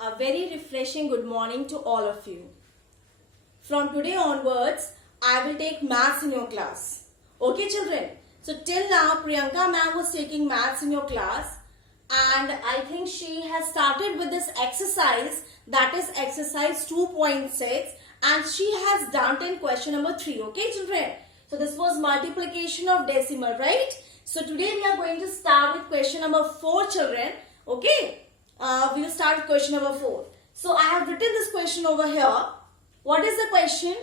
A very refreshing good morning to all of you. From today onwards, I will take maths in your class. Okay, children? So till now, Priyanka ma'am was taking maths in your class, and I think she has started with this exercise, that is exercise 2.6, and she has done in question number 3. Okay, children? So this was multiplication of decimal, right? So today we are going to start with question number 4, children. Okay? We will start with question number 4. So I have written this question over here. What is the question?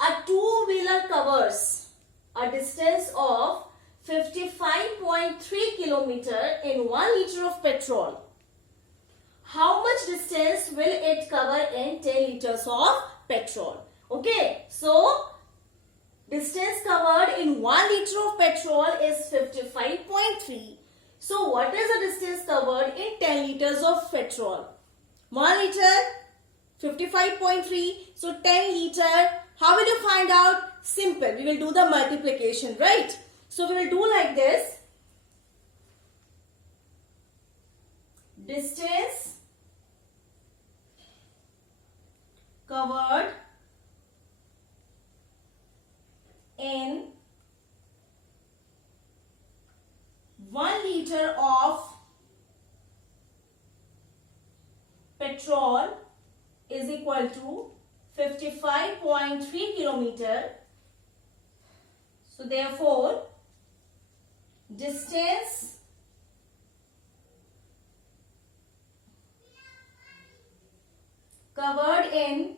A two-wheeler covers a distance of 55.3 kilometer in 1 liter of petrol. How much distance will it cover in 10 liters of petrol? Okay, so distance covered in 1 liter of petrol is 55.3. So what is the distance covered in 10 liters of petrol? 1 liter, 55.3. So 10 liter. How will you find out? Simple. We will do the multiplication, right? So we will do like this. Distance covered in 1 liter of petrol is equal to 55.3 kilometer. So therefore, distance covered in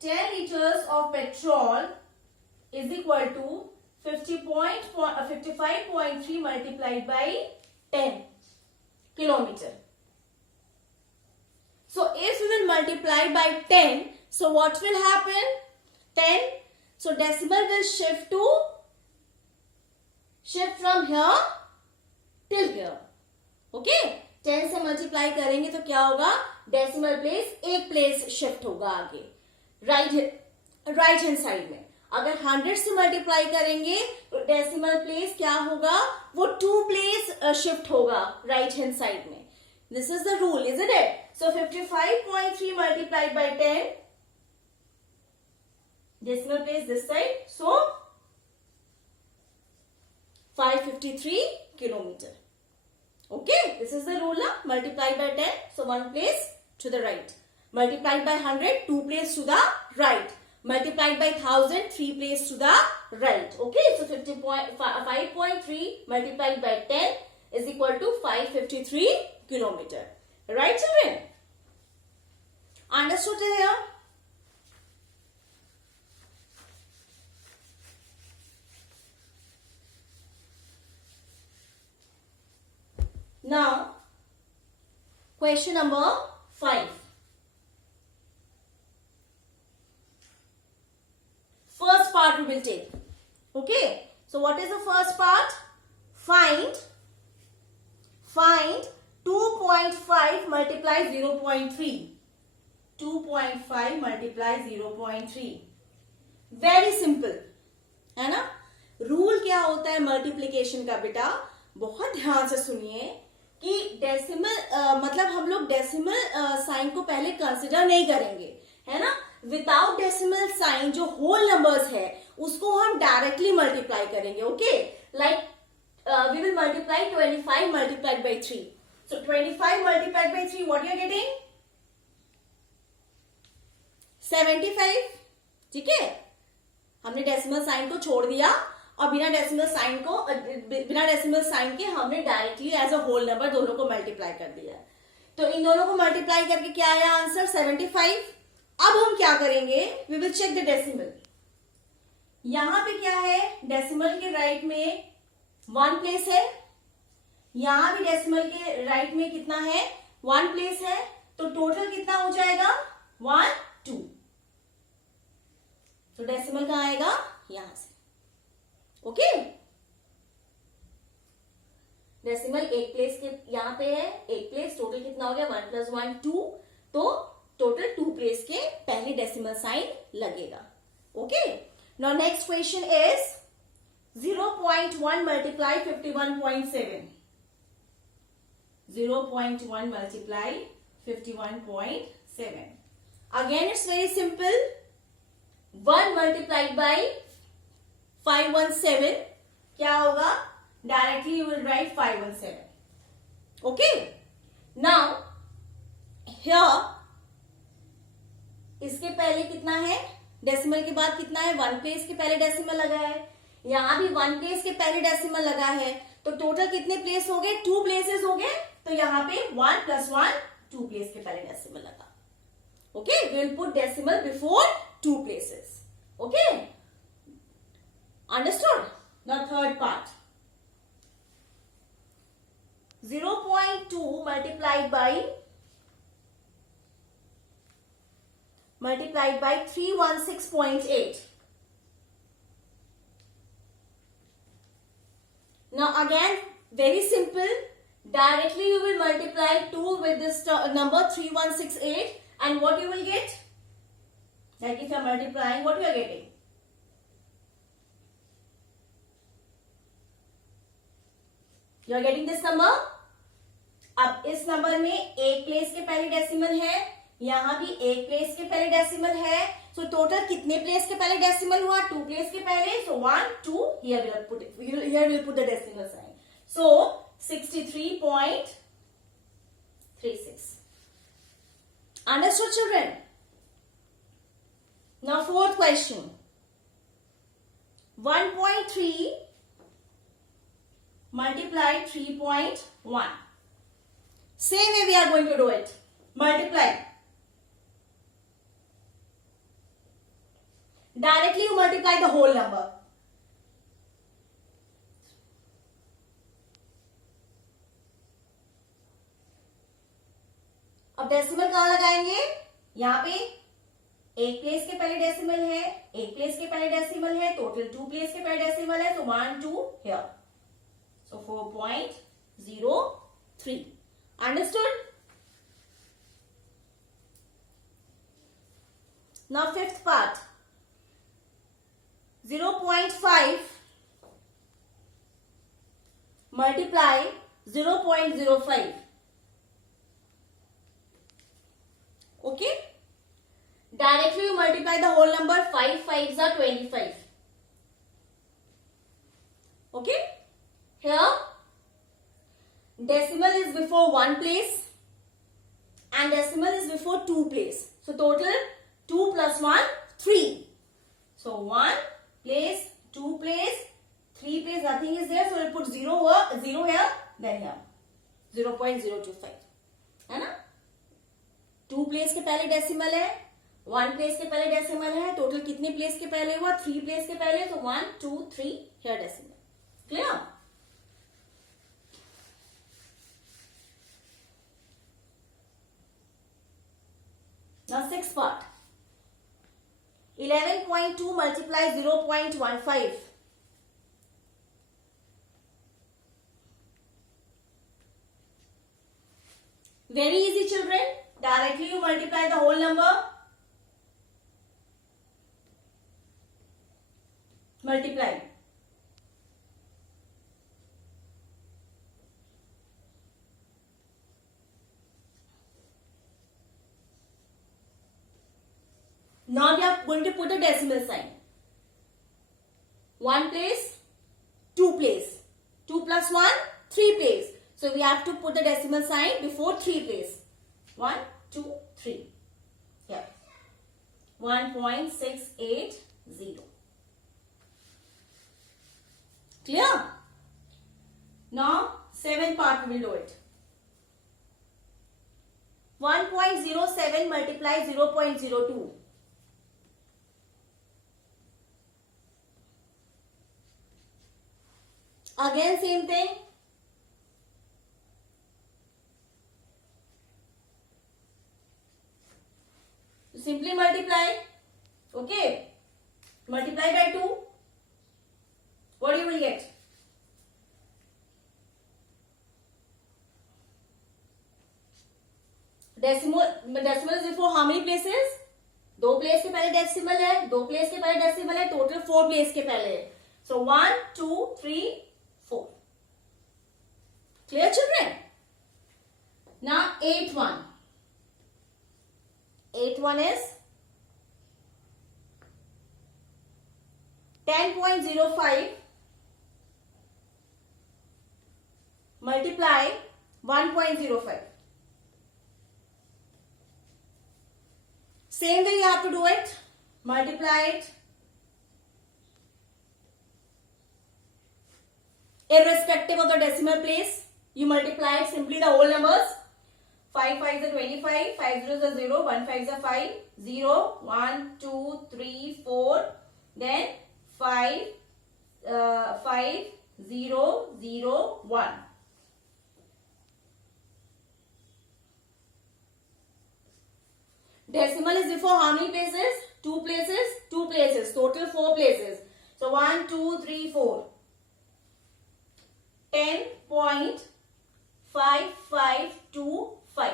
10 liters of petrol is equal to 55.3 multiplied by 10 kilometer. So if we will multiply by 10, so what will happen? 10. So decimal will shift from here till here. Okay? 10 से multiply करेंगे तो क्या होगा? Decimal place एक place shift होगा आगे right hand side में. अगर 100 से मल्टीप्लाई करेंगे तो डेसिमल प्लेस क्या होगा? वो 2 प्लेस शिफ्ट होगा राइट हैंड साइड में. This is the rule, isn't it? So 55.3 multiplied by 10, decimal place this side, so 553 kilometer. Okay, this is the rule now. Multiply by 10, so 1 place to the right. Multiplied by 100, 2 place to the right. Multiplied by 1000, 3 place to the right. Okay, so 5.3 multiplied by 10 is equal to 553 kilometer. Right, children? Understood here? Now, question number 5. First part we will take. Okay. So, what is the first part? Find 2.5 multiply 0.3. 2.5 multiply 0.3. Very simple. है ना? Rule क्या होता है multiplication का बेटा? बहुत ध्यान से सुनिए कि डेसिमल मतलब हम लोग डेसिमल साइन को पहले कंसिडर नहीं करेंगे, है ना. विदाउट डेसिमल साइन जो होल नंबर्स है उसको हम डायरेक्टली मल्टीप्लाई करेंगे. Okay, like we will multiply 25 multiplied by 3. So 25 multiplied by 3 what you are getting? 75. ठीक है, हमने डेसिमल साइन को छोड़ दिया और बिना डेसिमल साइन के हमने directly as a whole number दोनों को मल्टीप्लाई कर दिया. तो इन दोनों को मल्टीप्लाई करके क्या आया आंसर? 75. अब हम क्या करेंगे? We will check the decimal. यहां पे क्या है? डेसिमल के राइट में 1 प्लेस है. यहां भी डेसिमल के राइट में कितना है? 1 प्लेस है. तो टोटल कितना हो जाएगा? 1 2. तो डेसिमल कहां आएगा? यहां से. ओके, डेसिमल एक प्लेस के यहां पे है, एक प्लेस. टोटल कितना हो गया? 1 + 1 2. तो टोटल 2 प्लेस के पहले डेसिमल साइन लगेगा. Okay, now next question is 0.1 multiply 51.7. 0.1 multiply 51.7. Again it's very simple. 1 multiplied by 517 क्या होगा? Directly you will write 517. Okay. Now here इसके पहले कितना है? डेसिमल के बाद कितना है? 1 प्लेस के पहले डेसिमल लगा है. यहां भी 1 प्लेस के पहले डेसिमल लगा है. तो टोटल कितने प्लेस हो गए? 2 प्लेसेस हो गए. तो यहां पे 1 + 1 2 प्लेस के पहले डेसिमल लगा. Okay, we will put decimal before 2 places. Okay, understood? The third part. 0.2 multiplied by 316.8. Now again very simple. Directly you will multiply 2 with this number 3168 and what you will get? Like if you are multiplying, what you are getting? You are getting this number. अब इस number में एक place के पहले decimal है, यहां भी एक प्लेस के पहले डेसिमल है. सो टोटल कितने प्लेस के पहले डेसिमल हुआ? 2 प्लेस के पहले. सो 1 2 here we'll put it. Here we'll put the decimal sign. So 63.36. Understood, children? Now fourth question. 1.3 multiply 3.1. Same way we are going to do it. Multiply. Directly you multiply the whole number. अब decimal कहां लगाएंगे? यहां पे एक place के पहले decimal है, एक प्लेस के पहले डेसिमल है, टोटल 2 प्लेस के पहले डेसिमल है. तो 1 2 here. So 4.03. Understood? Now fifth part. 0.5 multiply 0.05. Okay? Directly you multiply the whole number. 5 5s are 25. Okay? Here decimal is before 1 place and decimal is before 2 place. So total 2 + 1 3. So 1 place, 2 place, 3 place, nothing is there. So we'll put 0 here, then here. 0.025. है ना? 2 place के पहले decimal है, 1 place के पहले decimal है. Total कितने place के पहले हुआ? 3 प्लेस के पहले. तो 1 2 3 here decimal. Clear? Now sixth part. 11.2 multiply 0.15. Very easy, children. Directly you multiply the whole number. Multiply. Now we are going to put a decimal sign. 1 place, 2 place. 2 + 1, 3 place. So we have to put the decimal sign before 3 place. 1 2 3. Here. 1.680. Clear? Now 7th part we will do it. 1.07 multiply 0.02. Again same thing. Simply multiply. Okay. Multiply by 2. What you will get? Decimal is before how many places? 2 place के पहले decimal है, 2 place के पहले decimal है, total 4 place के पहले है. So 1 2 3 4. Clear, children? one is 10.05 multiply 1.05. Same way you have to do it. Multiply it. Irrespective of the decimal place, you multiply it simply the whole numbers. 5 5s are 25, 5 zeros are 0, 1 5s are 5, 0, 1, 2, 3, 4, then 5, 5, 0, 0, 1. Decimal is before how many places? 2 places, 2 places, total 4 places. So 1, 2, 3, 4. 10.5525.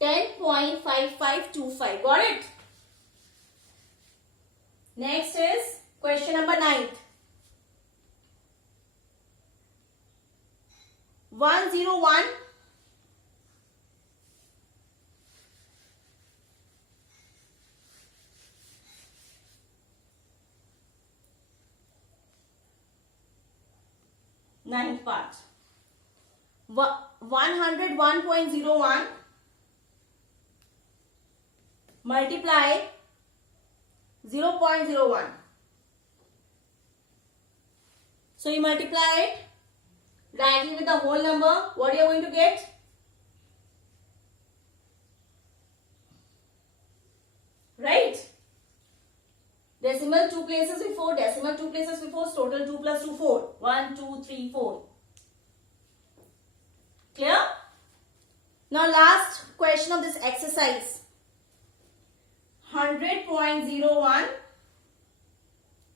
10.5525. Got it? Next is question number 9. 101. Ninth part. 101.01 multiply 0.01. So you multiply it directly with the whole number. What you are going to get? Right? Decimal 2 places before, decimal 2 places before, total 2 plus 2, 4. 1, 2, 3, 4. Clear? Now last question of this exercise. 100.01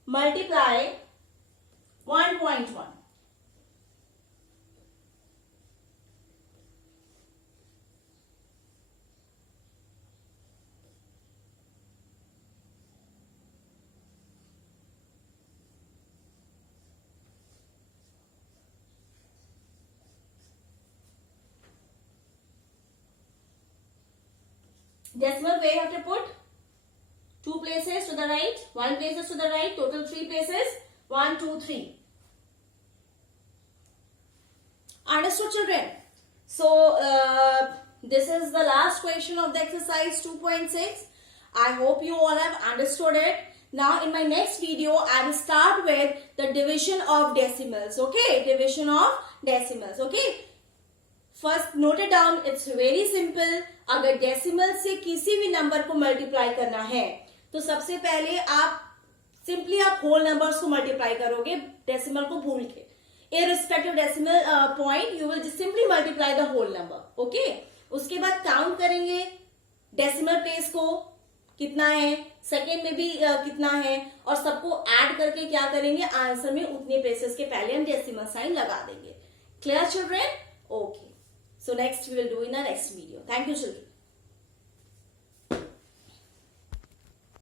multiply 1.1. Decimal where you have to put 2 places to the right, 1 places to the right, total 3 places, 1, 2, 3. Understood, children? So, this is the last question of the exercise 2.6. I hope you all have understood it. Now, in my next video, I will start with the division of decimals. Okay, division of decimals. Okay. First note it down, it's very simple. अगर decimal से किसी भी number को multiply करना है तो सबसे पहले आप सिंपली आप होल नंबर्स को मल्टीप्लाई करोगे डेसिमल को भूल के. Irrespective decimal point you will simply multiply the whole number. Okay, उसके बाद काउंट करेंगे डेसिमल प्लेस को कितना है, सेकेंड में भी कितना है, और सबको ऐड करके क्या करेंगे, आंसर में उतने प्लेसेस के पहले हम डेसिमल साइन लगा देंगे. Clear, children? Okay. So next we will do in the next video. Thank you, children.